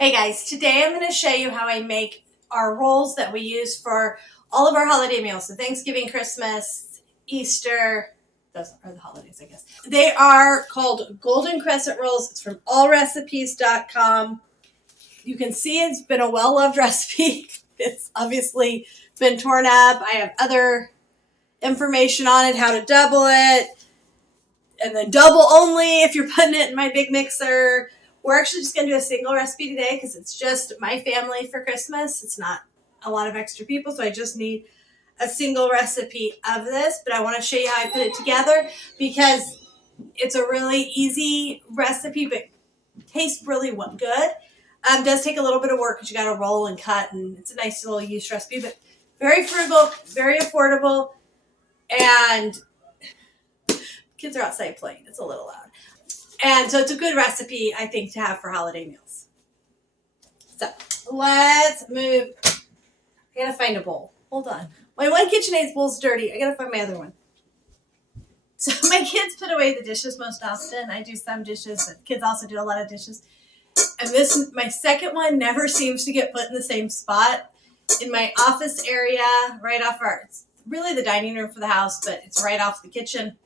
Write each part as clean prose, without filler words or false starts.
Hey guys, today I'm going to show you how I make our rolls that we use for all of our holiday meals. So Thanksgiving, Christmas, Easter, those are the holidays, I guess. They are called Golden Crescent Rolls. It's from allrecipes.com. You can see it's been a well-loved recipe. It's obviously been torn up. I have other information on it, how to double it, and then double only if you're putting it in my big mixer. We're actually just going to do a single recipe today because it's just my family for Christmas. It's not a lot of extra people, so I just need a single recipe of this. But I want to show you how I put it together because it's a really easy recipe, but tastes really good. Does take a little bit of work because you got to roll and cut, and it's a nice little yeast recipe, but very frugal, very affordable, and kids are outside playing. It's a little loud. And so it's a good recipe, I think, to have for holiday meals. So let's move. I gotta find a bowl. Hold on. My one KitchenAid's bowl's dirty. I gotta find my other one. So my kids put away the dishes most often. I do some dishes, but kids also do a lot of dishes. And this, my second one, never seems to get put in the same spot. In my office area, right off it's really the dining room for the house, but it's right off the kitchen.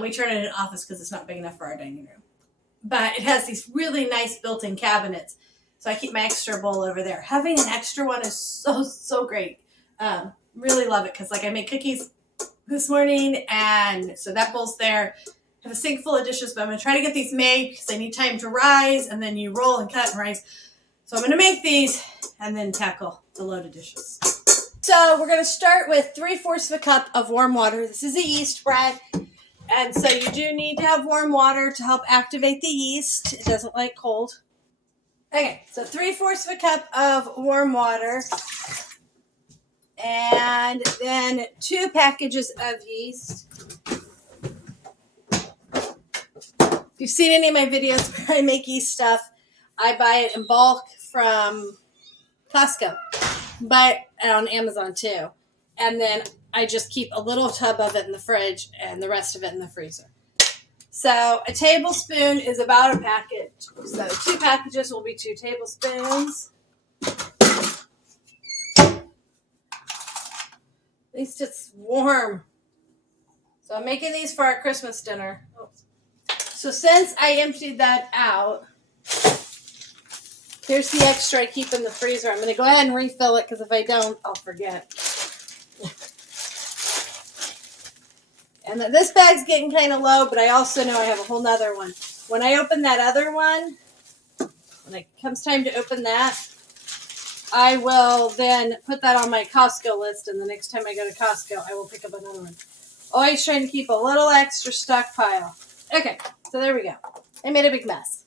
We turn it into an office because it's not big enough for our dining room. But it has these really nice built-in cabinets. So I keep my extra bowl over there. Having an extra one is so great. Really love it because I made cookies this morning, and so that bowl's there. I have a sink full of dishes, but I'm going to try to get these made because I need time to rise, and then you roll and cut and rise. So I'm going to make these and then tackle the load of dishes. So we're going to start with 3/4 of a cup of warm water. This is a yeast bread. And so you do need to have warm water to help activate the yeast. It doesn't like cold. Okay, so 3/4 of a cup of warm water. And then 2 packages of yeast. If you've seen any of my videos where I make yeast stuff, I buy it in bulk from Costco. Buy it on Amazon too. And then I just keep a little tub of it in the fridge and the rest of it in the freezer. So a tablespoon is about a package. So 2 packages will be 2 tablespoons. At least it's warm. So I'm making these for our Christmas dinner. So since I emptied that out, here's the extra I keep in the freezer. I'm going to go ahead and refill it because if I don't, I'll forget. And this bag's getting kind of low, but I also know I have a whole nother one. When I open that other one, when it comes time to open that, I will then put that on my Costco list, and the next time I go to Costco, I will pick up another one. Always trying to keep a little extra stockpile. Okay, so there we go. I made a big mess.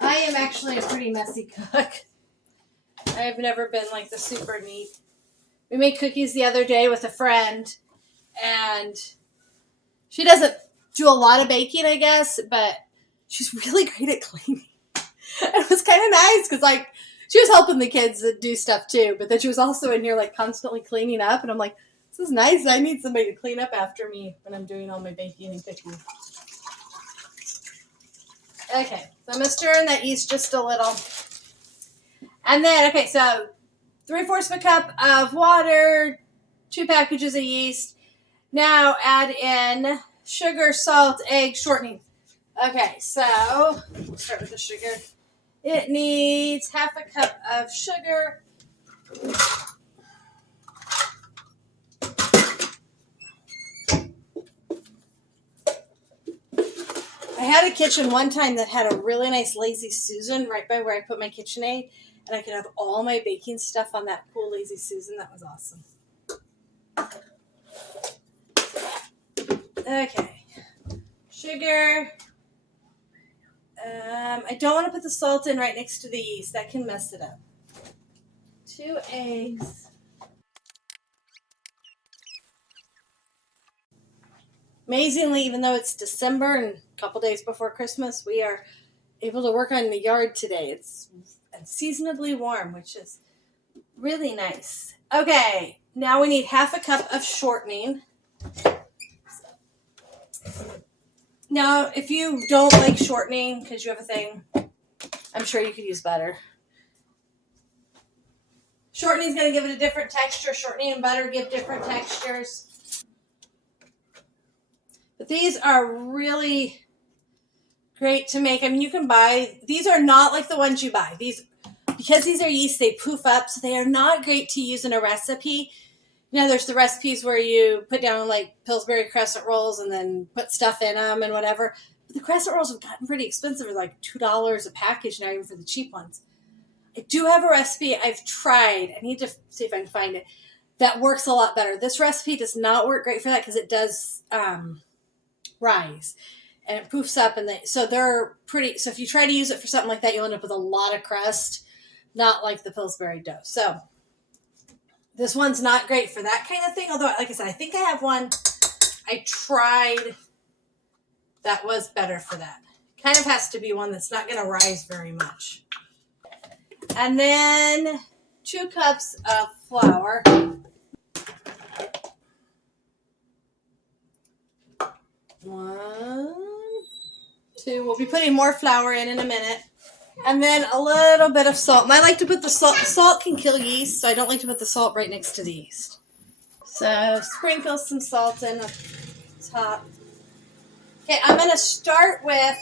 I am actually a pretty messy cook. I have never been like the super neat. We made cookies the other day with a friend, and she doesn't do a lot of baking, I guess, but she's really great at cleaning. It was kind of nice because, she was helping the kids do stuff too, but then she was also in here, constantly cleaning up, and I'm like, this is nice. I need somebody to clean up after me when I'm doing all my baking and cooking. Okay, so I'm going to stir in that yeast just a little. And then, okay, so 3/4 of a cup of water, 2 packages of yeast. Now add in sugar, salt, egg, shortening. Okay, so we'll start with the sugar. It needs 1/2 cup of sugar. I had a kitchen one time that had a really nice Lazy Susan right by where I put my KitchenAid. And I could have all my baking stuff on that cool Lazy Susan. That was awesome. Okay. Sugar. I don't want to put the salt in right next to the yeast. That can mess it up. 2 eggs. Amazingly, even though it's December and a couple days before Christmas, we are able to work on the yard today. It's seasonably warm, which is really nice. Okay, now we need 1/2 cup of shortening. Now, if you don't like shortening because you have a thing, I'm sure you could use butter. Shortening is going to give it a different texture. Shortening and butter give different textures. But these are really great to make. I mean, you can buy, these are not like the ones you buy. Because these are yeast, they poof up, so they are not great to use in a recipe. You know, there's the recipes where you put down like Pillsbury crescent rolls and then put stuff in them and whatever. But the crescent rolls have gotten pretty expensive. They're like $2 a package now, even for the cheap ones. I do have a recipe I've tried. I need to see if I can find it. That works a lot better. This recipe does not work great for that because it does rise. And it poofs up. So they're pretty. So if you try to use it for something like that, you'll end up with a lot of crust. Not like the Pillsbury dough. So this one's not great for that kind of thing. Although, like I said, I think I have one I tried that was better for that. Kind of has to be one that's not going to rise very much. And then 2 cups of flour. 1, 2. We'll be putting more flour in a minute. And then a little bit of salt. And I like to put the salt. Salt can kill yeast, so I don't like to put the salt right next to the yeast. So sprinkle some salt in the top. Okay, I'm going to start with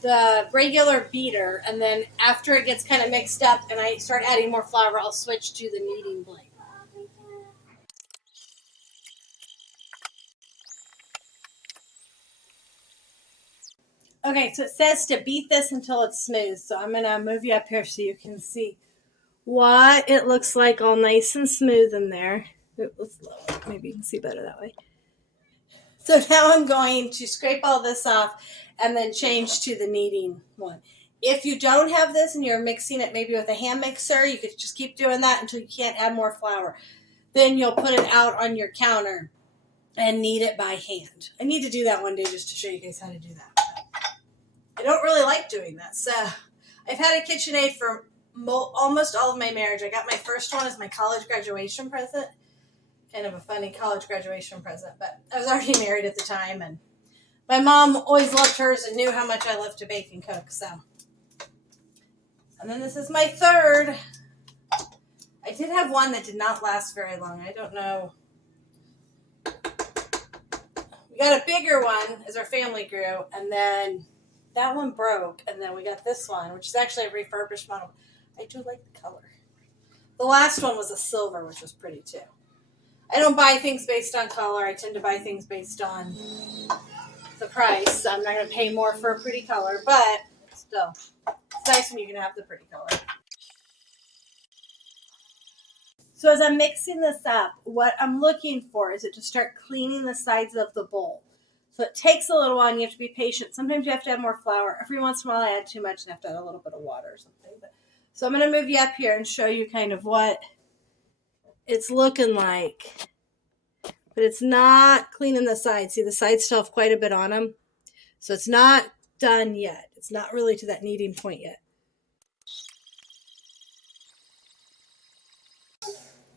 the regular beater, and then after it gets kind of mixed up and I start adding more flour, I'll switch to the kneading blade. Okay, so it says to beat this until it's smooth. So I'm going to move you up here so you can see what it looks like all nice and smooth in there. Let's lower. Maybe you can see better that way. So now I'm going to scrape all this off and then change to the kneading one. If you don't have this and you're mixing it maybe with a hand mixer, you could just keep doing that until you can't add more flour. Then you'll put it out on your counter and knead it by hand. I need to do that one day just to show you guys how to do that. I don't really like doing that. So I've had a KitchenAid for almost all of my marriage. I got my first one as my college graduation present. Kind of a funny college graduation present, but I was already married at the time, and my mom always loved hers and knew how much I loved to bake and cook. So, and then this is my third. I did have one that did not last very long. I don't know. We got a bigger one as our family grew, and then that one broke, and then we got this one, which is actually a refurbished model. I do like the color. The last one was a silver, which was pretty too. I don't buy things based on color. I tend to buy things based on the price. I'm not going to pay more for a pretty color, but still, it's nice when you can have the pretty color. So as I'm mixing this up, what I'm looking for is it to start cleaning the sides of the bowl. So it takes a little while, and you have to be patient. Sometimes you have to add more flour. Every once in a while, I add too much and have to add a little bit of water or something. So I'm going to move you up here and show you kind of what it's looking like. But it's not cleaning the sides. See, the sides still have quite a bit on them. So it's not done yet. It's not really to that kneading point yet.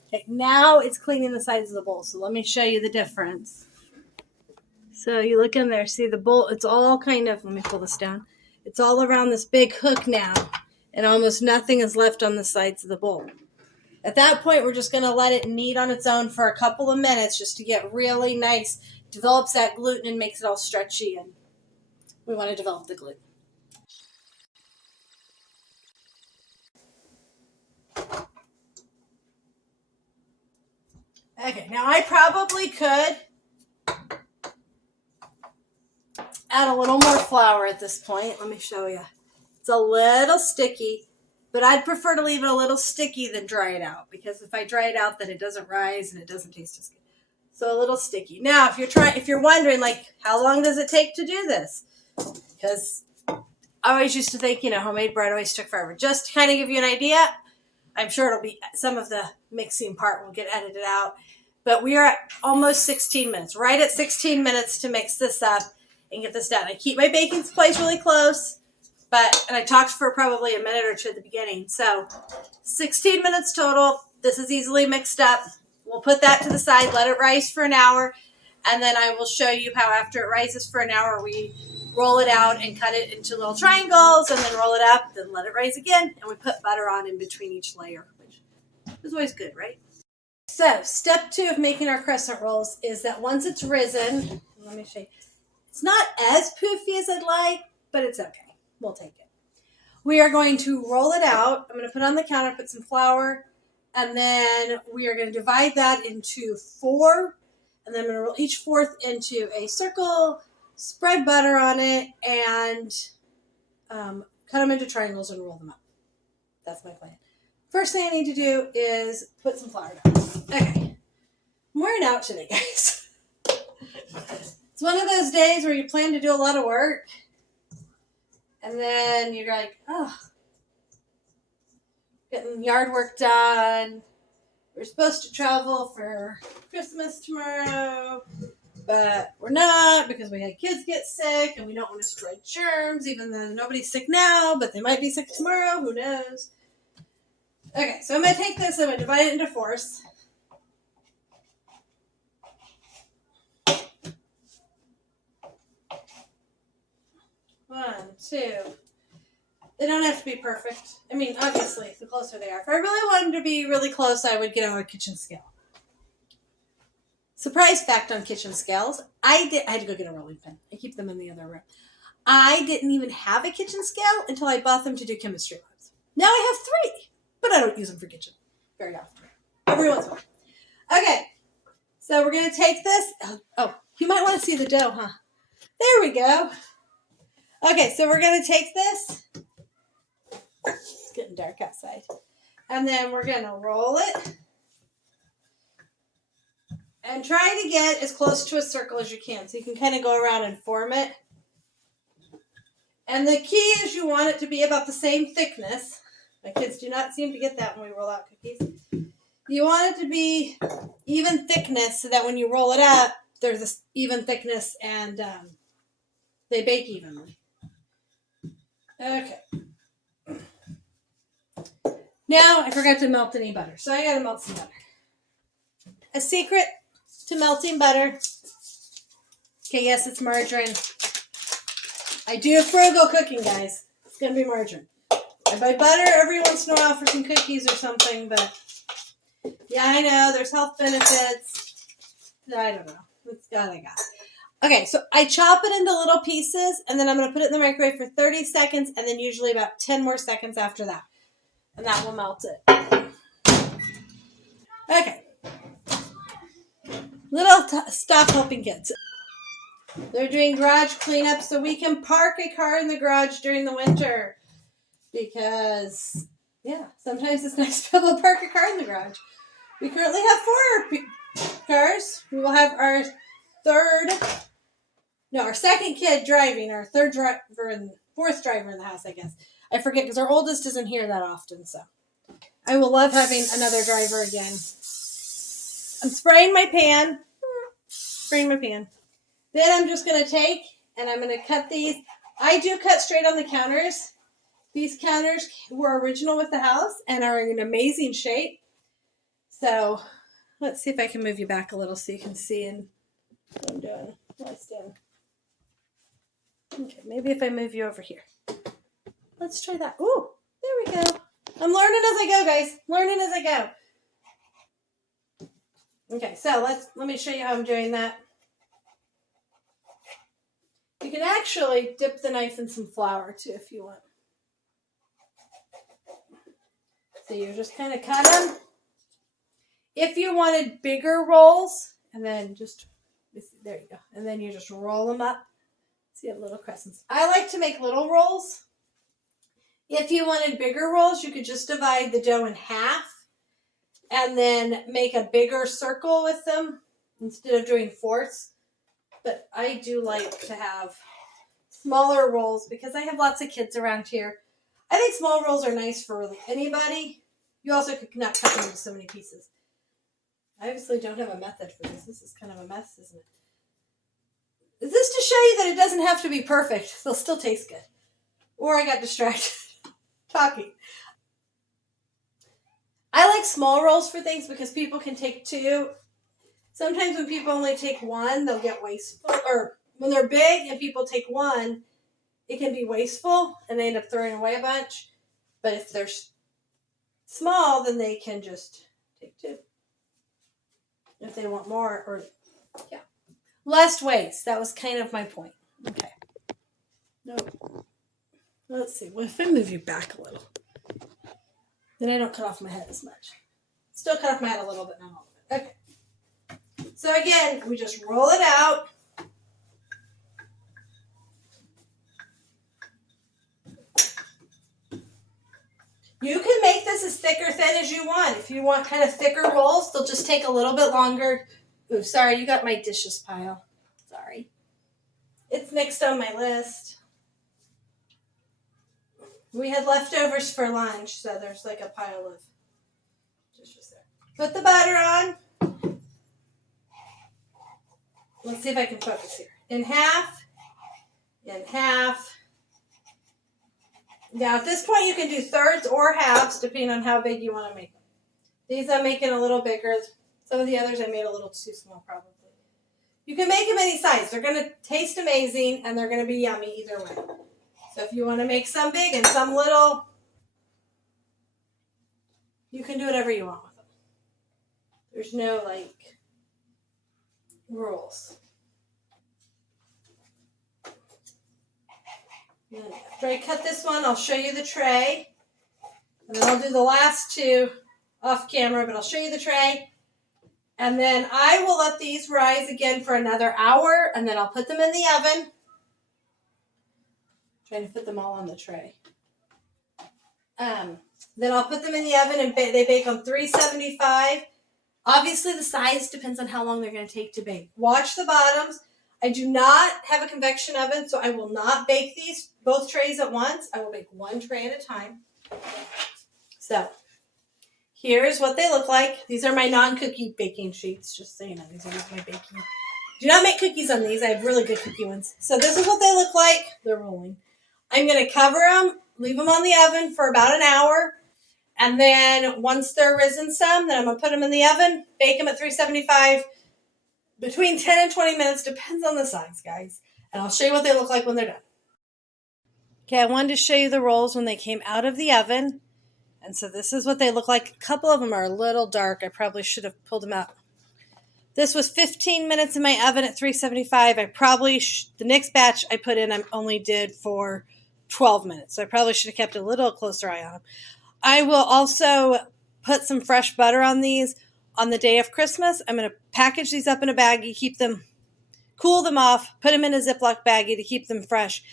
Okay, now it's cleaning the sides of the bowl. So let me show you the difference. So you look in there, see the bowl, it's all kind of, let me pull this down. It's all around this big hook now, and almost nothing is left on the sides of the bowl. At that point, we're just going to let it knead on its own for a couple of minutes just to get really nice. Develops that gluten and makes it all stretchy, and we want to develop the gluten. Okay, now I probably could add a little more flour at this point. Let me show you. It's a little sticky. But I'd prefer to leave it a little sticky than dry it out, because if I dry it out, then it doesn't rise and it doesn't taste as good. So a little sticky. Now, if you're wondering, like, how long does it take to do this? Because I always used to think, homemade bread always took forever. Just to kind of give you an idea, I'm sure it'll be some of the mixing part will get edited out. But we are at almost 16 minutes, right at 16 minutes to mix this up and get this done. I keep my baking supplies really close. And I talked for probably a minute or two at the beginning. So 16 minutes total. This is easily mixed up. We'll put that to the side, let it rise for an hour, and then I will show you how after it rises for an hour, we roll it out and cut it into little triangles, and then roll it up, then let it rise again, and we put butter on in between each layer, which is always good, right? So step 2 of making our crescent rolls is that once it's risen, let me show you, it's not as poofy as I'd like, but it's okay. We'll take it. We are going to roll it out. I'm going to put it on the counter, put some flour, and then we are going to divide that into 4, and then I'm going to roll each fourth into a circle, spread butter on it, and cut them into triangles and roll them up. That's my plan. First thing I need to do is put some flour down. Okay. I'm wearing out today, guys. It's one of those days where you plan to do a lot of work, and then you're like, oh, getting yard work done. We're supposed to travel for Christmas tomorrow, but we're not because we had kids get sick and we don't want to spread germs, even though nobody's sick now, but they might be sick tomorrow. Who knows? Okay, so I'm going to take this, I'm going to divide it into 4s. One, 2. They don't have to be perfect. I mean, obviously, the closer they are. If I really wanted them to be really close, I would get out a kitchen scale. Surprise fact on kitchen scales. I had to go get a rolling pin. I keep them in the other room. I didn't even have a kitchen scale until I bought them to do chemistry labs. Now I have 3, but I don't use them for kitchen very often. Every once in a while. Okay, so we're going to take this. Oh, you might want to see the dough, huh? There we go. Okay, so we're going to take this. It's getting dark outside. And then we're going to roll it. And try to get as close to a circle as you can. So you can kind of go around and form it. And the key is you want it to be about the same thickness. My kids do not seem to get that when we roll out cookies. You want it to be even thickness so that when you roll it up, there's this even thickness and they bake evenly. Okay. Now I forgot to melt any butter, so I got to melt some butter. A secret to melting butter. Okay, yes, it's margarine. I do frugal cooking, guys. It's going to be margarine. I buy butter every once in a while for some cookies or something, but yeah, I know, there's health benefits. I don't know. It's God I got. Okay, so I chop it into little pieces, and then I'm going to put it in the microwave for 30 seconds, and then usually about 10 more seconds after that. And that will melt it. Okay. Little stop helping kids. They're doing garage cleanup so we can park a car in the garage during the winter. Because, yeah, sometimes it's nice to be able to park a car in the garage. We currently have 4 cars. We will have our second kid driving, our third driver and 4th driver in the house, I guess. I forget because our oldest isn't here that often, so I will love having another driver again. I'm spraying my pan. Then I'm just going to take and I'm going to cut these. I do cut straight on the counters. These counters were original with the house and are in amazing shape. So let's see if I can move you back a little so you can see what I'm doing. Let's do. Okay, maybe if I move you over here. Let's try that. Ooh, there we go. I'm learning as I go, guys. Learning as I go. Okay, so let me show you how I'm doing that. You can actually dip the knife in some flour too if you want. So you just kind of cut them. If you wanted bigger rolls, and then there you go. And then you just roll them up. See, you have little crescents. I like to make little rolls. If you wanted bigger rolls, you could just divide the dough in half and then make a bigger circle with them instead of doing fourths. But I do like to have smaller rolls because I have lots of kids around here. I think small rolls are nice for really anybody. You also could not cut them into so many pieces. I obviously don't have a method for this. This is kind of a mess, isn't it? Is this to show you that it doesn't have to be perfect? They'll still taste good. Or I got distracted talking. I like small rolls for things because people can take 2. Sometimes when people only take 1, they'll get wasteful or when they're big and people take one, it can be wasteful and they end up throwing away a bunch. But if they're small, then they can just take two. If they want more, or yeah. Less waste. That was kind of my point. Okay. No. Let's see. Well, if I move you back a little, then I don't cut off my head as much. Still cut off my head a little bit, not all of it. Okay. So again, we just roll it out. You can make this as thick or thin as you want. If you want kind of thicker rolls, they'll just take a little bit longer. Ooh, sorry, you got my dishes pile. Sorry. It's next on my list. We had leftovers for lunch, so there's like a pile of dishes there. Put the butter on. Let's see if I can focus here. In half. In half. Now, at this point, you can do thirds or halves, depending on how big you want to make them. These I'm making a little bigger. Some of the others I made a little too small, probably. You can make them any size. They're going to taste amazing, and they're going to be yummy either way. So if you want to make some big and some little, you can do whatever you want with them. There's no, like, rules. After I cut this one, I'll show you the tray. And then I'll do the last two off camera, but I'll show you the tray. And then I will let these rise again for another hour, and then I'll put them in the oven. Trying to put them all on the tray. Then I'll put them in the oven, and they bake on 375. Obviously, the size depends on how long they're going to take to bake. Watch the bottoms. I do not have a convection oven, so I will not bake these both trays at once. I will bake one tray at a time. So, here's what they look like. These are my non-cookie baking sheets, just so you know. These are not my baking. Do not make cookies on these. I have really good cookie ones. So this is what they look like. They're rolling. I'm going to cover them, leave them on the oven for about an hour. And then once they're risen some, then I'm going to put them in the oven, bake them at 375. Between 10 and 20 minutes, depends on the size, guys. And I'll show you what they look like when they're done. Okay, I wanted to show you the rolls when they came out of the oven. And so this is what they look like. A couple of them are a little dark. I probably should have pulled them out. This was 15 minutes in my oven at 375. I probably, the next batch I put in, I only did for 12 minutes. So I probably should have kept a little closer eye on them. I will also put some fresh butter on these. On the day of Christmas, I'm going to package these up in a baggie, keep them, cool them off, put them in a Ziploc baggie to keep them fresh.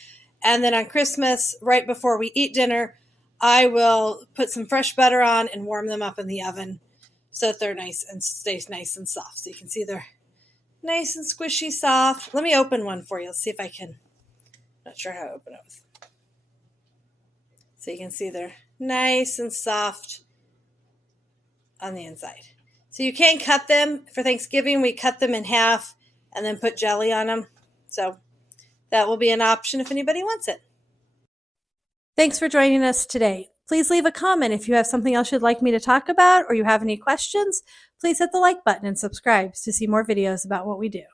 And then on Christmas, right before we eat dinner, I will put some fresh butter on and warm them up in the oven so that they're nice and stays nice and soft. So you can see they're nice and squishy soft. Let me open one for you. Let's see if I can. Not sure how to open it. So you can see they're nice and soft on the inside. So you can cut them. For Thanksgiving, we cut them in half and then put jelly on them. So that will be an option if anybody wants it. Thanks for joining us today. Please leave a comment if you have something else you'd like me to talk about or you have any questions. Please hit the like button and subscribe to see more videos about what we do.